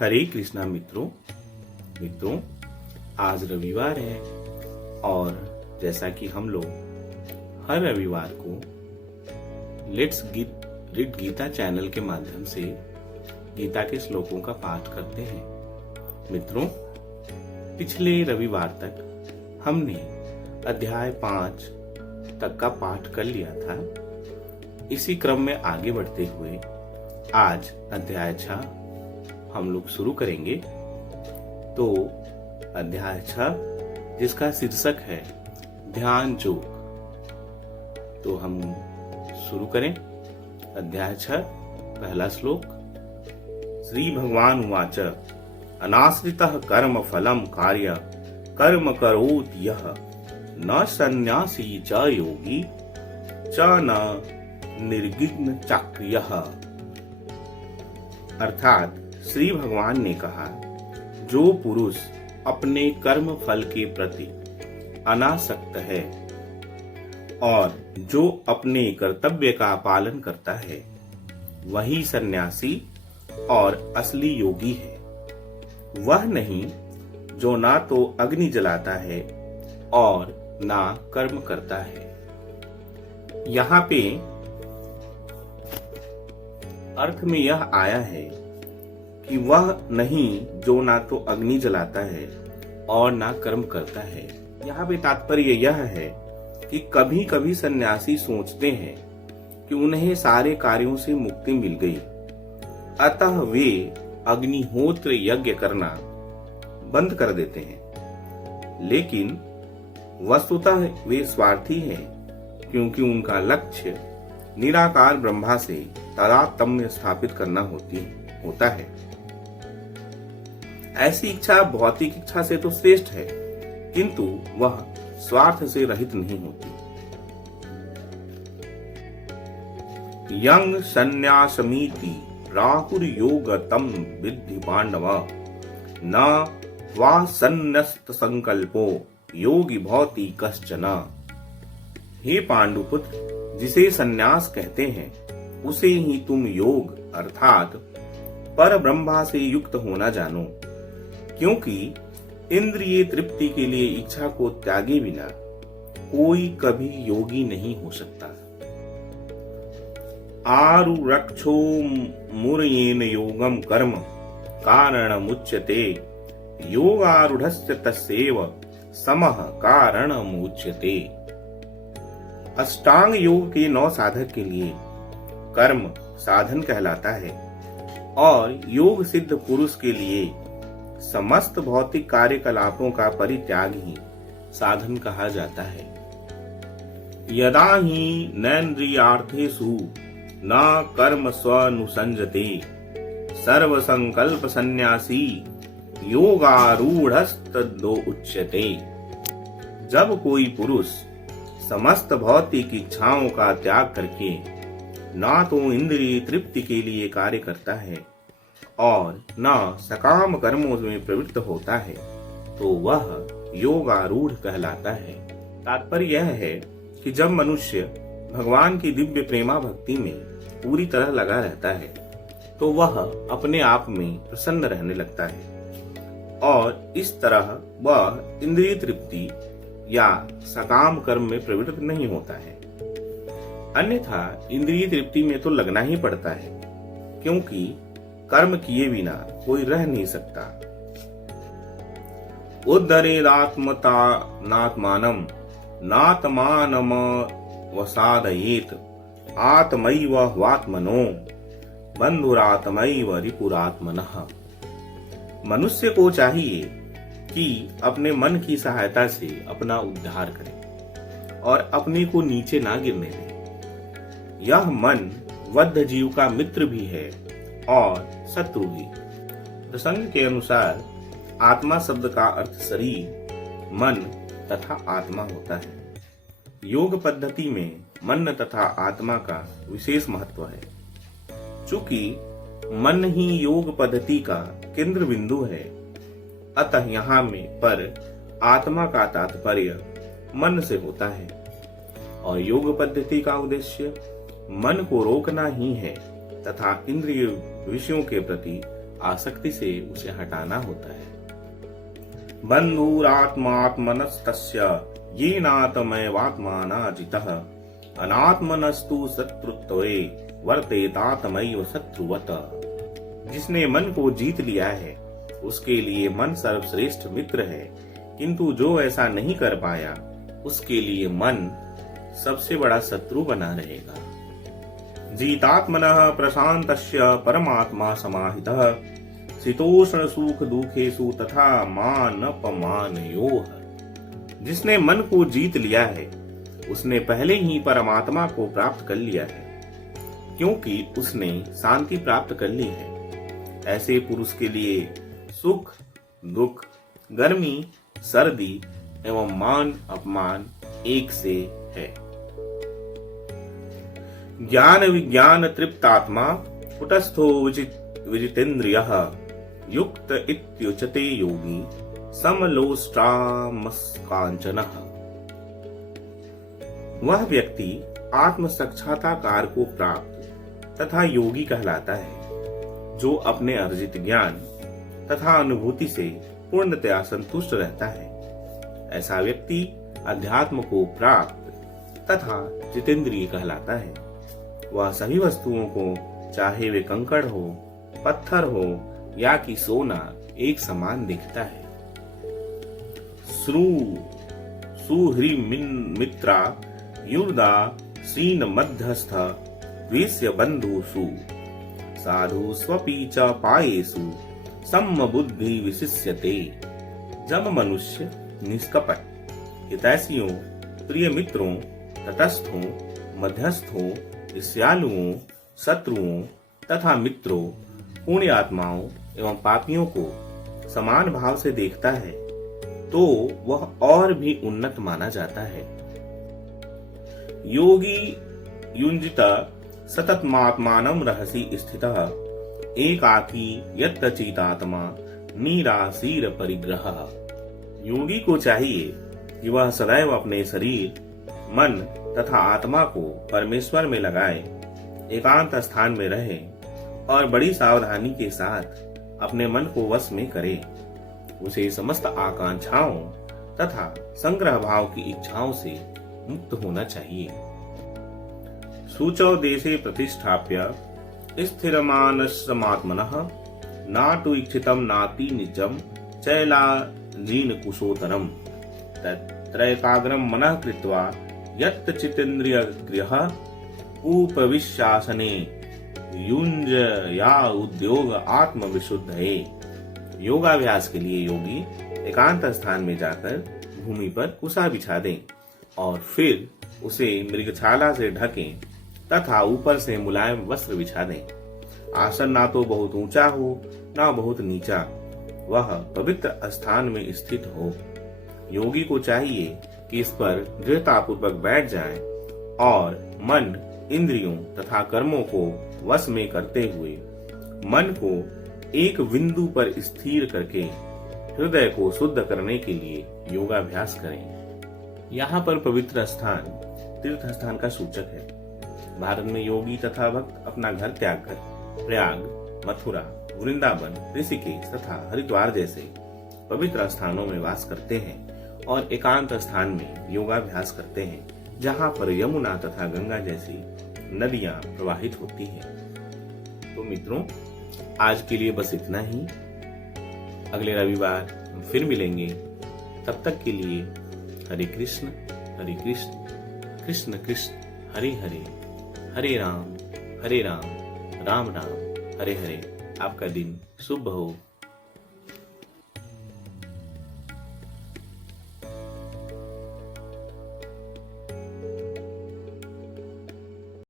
हरे कृष्णा मित्रों। आज रविवार है और जैसा कि हम लोग हर रविवार को लेट्स रीड गीता चैनल के माध्यम से गीता के श्लोकों का पाठ करते हैं। मित्रों, पिछले रविवार तक हमने अध्याय 5 तक का पाठ कर लिया था। इसी क्रम में आगे बढ़ते हुए आज अध्याय 6 हम लोग शुरू करेंगे। तो अध्याय 6 जिसका शीर्षक है ध्यान योग, तो हम शुरू करें। अध्याय 6 पहला श्लोक। श्री भगवान उवाच अनाश्रितः कर्म फलम कार्य कर्म करोति यः न सन्यासी च योगी च न निर्विघ्न चक्रियः। अर्थात श्री भगवान ने कहा, जो पुरुष अपने कर्म फल के प्रति अनासक्त है और जो अपने कर्तव्य का पालन करता है, वही सन्यासी और असली योगी है। वह नहीं जो ना तो अग्नि जलाता है और ना कर्म करता है। यहाँ पे अर्थ में यह आया है कि वह नहीं जो ना तो अग्नि जलाता है और ना कर्म करता है। यहाँ पे तात्पर्य यह है कि कभी कभी सन्यासी सोचते हैं कि उन्हें सारे कार्यों से मुक्ति मिल गई, अतः वे अग्निहोत्र यज्ञ करना बंद कर देते हैं। लेकिन वस्तुतः वे स्वार्थी हैं, क्योंकि उनका लक्ष्य निराकार ब्रह्मा से तादात्म्य स्थापित करना होता है। ऐसी इच्छा भौतिक इच्छा से तो श्रेष्ठ है, किंतु वह स्वार्थ से रहित नहीं होती। यंग संन्यासमिति प्राहुर्योगतम विद्धि पांडव न वा सन्न्यस्त संकल्पो योगी भौति कश्चन। हे पांडुपुत्र, जिसे सन्यास कहते हैं उसे ही तुम योग अर्थात पर ब्रह्मा से युक्त होना जानो, क्योंकि इंद्रिय तृप्ति के लिए इच्छा को त्यागे बिना कोई कभी योगी नहीं हो सकता। आरुरक्षो मुरयेन योगम कर्म कारणमुच्यते योगारूढ़स्य तस्यैव समः कारणमुच्यते। अष्टांग योग के 9 साधक के लिए कर्म साधन कहलाता है और योग सिद्ध पुरुष के लिए समस्त भौतिक कार्यकलापों का परित्याग ही साधन कहा जाता है। यदा ही नैन्द्रियार्थेषु न कर्म स्वनुसंजते सर्व संकल्प सन्यासी योगारूढ़स्तद्दो उच्यते। जब कोई पुरुष समस्त भौतिक इच्छाओं का त्याग करके ना तो इंद्रिय तृप्ति के लिए कार्य करता है और न सकाम कर्मों में प्रवृत्त होता है, तो वह योगारूढ़ कहलाता है। तात्पर्य यह है कि जब मनुष्य भगवान की दिव्य प्रेमा भक्ति में पूरी तरह लगा रहता है, तो वह अपने आप में प्रसन्न रहने लगता है और इस तरह वह इंद्रिय तृप्ति या सकाम कर्म में प्रवृत्त नहीं होता है। अन्यथा इंद्रिय तृप्ति में तो लगना ही पड़ता है, क्योंकि कर्म किए बिना कोई रह नहीं सकता। उद्धरेदात्मता नात्मानम नात्मानम वसादयेत आत्मैव ह्वात्मनो बंधुरात्मैव रिपुरात्मनः। मनुष्य को चाहिए कि अपने मन की सहायता से अपना उद्धार करे और अपने को नीचे ना गिरने दे। यह मन बद्ध जीव का मित्र भी है और शत्रु भी। प्रसंग के अनुसार आत्मा शब्द का अर्थ शरीर, मन तथा आत्मा होता है। योग पद्धति में मन तथा आत्मा का विशेष महत्व है। चूंकि मन ही योग पद्धति का केंद्र बिंदु है, अतः यहाँ में पर आत्मा का तात्पर्य मन से होता है और योग पद्धति का उद्देश्य मन को रोकना ही है तथा इंद्रिय विषयों के प्रति आसक्ति से उसे हटाना होता है। बंधुरात्मात्मनस्तस्य येनात्मैवात्मानाजितः अनात्मनस्तु शत्रुत्वे वर्तेतात्मैव शत्रुवत। जिसने मन को जीत लिया है उसके लिए मन सर्वश्रेष्ठ मित्र है, किंतु जो ऐसा नहीं कर पाया उसके लिए मन सबसे बड़ा शत्रु बना रहेगा। जीतात्मनः प्रशांतस्य परमात्मा समाहितः शीतोष्ण सुख दुखेषु तथा मानपमानयोः। जिसने मन को जीत लिया है उसने पहले ही परमात्मा को प्राप्त कर लिया है, क्योंकि उसने शांति प्राप्त कर ली है। ऐसे पुरुष के लिए सुख दुख, गर्मी सर्दी एवं मान अपमान एक से है। ज्ञान विज्ञान तृप्तात्मा कुटस्थो विजितेन्द्रियः युक्त इत्युच्यते योगी समलोष्टामस्कांचनः। वह व्यक्ति आत्म साक्षात्कार को प्राप्त तथा योगी कहलाता है, जो अपने अर्जित ज्ञान तथा अनुभूति से पूर्णतया संतुष्ट रहता है। ऐसा व्यक्ति अध्यात्म को प्राप्त तथा जितेंद्रिय कहलाता है। वह सभी वस्तुओं को, चाहे वे कंकड़ हो, पत्थर हो या कि सोना, एक समान दिखता है। सुहृमित्रा युर्दा सीन मध्यस्थ विश्य बंधुषु साधु स्वपि च पायेषु सम्मबुद्धि विशिष्यते। जब मनुष्य निष्कपट, हितैषियों, प्रिय मित्रों, तटस्थों, मध्यस्थों, ईर्ष्यालुओं, शत्रुओं तथा मित्रों, पुण्य आत्माओं एवं पापियों को समान भाव से देखता है तो वह और भी उन्नत माना जाता है। योगी युंजित सततमात्मानं रहसि स्थितः एकाकी यत्तचितात्मा निराशीर परिग्रहः। योगी को चाहिए कि वह सदैव अपने शरीर, मन तथा आत्मा को परमेश्वर में लगाए, एकांत स्थान में रहे और बड़ी सावधानी के साथ अपने मन को वश में करे। उसे समस्त आकांक्षाओं तथा संग्रह भाव की इच्छाओं से मुक्त होना चाहिए। शुचौ देशे प्रतिष्ठाप्य स्थिरमानसमात्मनः नातु इच्छितं नाति निजं चैलाजीन कुशोतरम् तत्रैकाग्रं मनः कृत्वा यत्चितेन्द्रियगृहः उपविश्यासने युञ्जया उद्योग आत्मविशुद्धये। योगाभ्यास के लिए योगी एकांत स्थान में जाकर भूमि पर कुशा बिछा दें और फिर उसे मृगछाला से ढकें तथा ऊपर से मुलायम वस्त्र बिछा दें। आसन ना तो बहुत ऊंचा हो ना बहुत नीचा, वह पवित्र स्थान में स्थित हो। योगी को चाहिए कि इस पर दृढ़तापूर्वक बैठ जाए और मन, इंद्रियों तथा कर्मों को वश में करते हुए मन को एक बिंदु पर स्थिर करके हृदय को शुद्ध करने के लिए योगाभ्यास करें। यहाँ पर पवित्र स्थान तीर्थ स्थान का सूचक है। भारत में योगी तथा भक्त अपना घर त्याग कर प्रयाग, मथुरा, वृंदावन, ऋषिकेश तथा हरिद्वार जैसे पवित्र स्थानों में वास करते हैं और एकांत स्थान में योगाभ्यास करते हैं, जहाँ पर यमुना तथा गंगा जैसी नदियां प्रवाहित होती हैं। तो मित्रों, आज के लिए बस इतना ही। अगले रविवार हम फिर मिलेंगे। तब तक के लिए हरे कृष्ण कृष्ण कृष्ण हरे हरे, हरे राम राम राम हरे हरे। आपका दिन शुभ हो।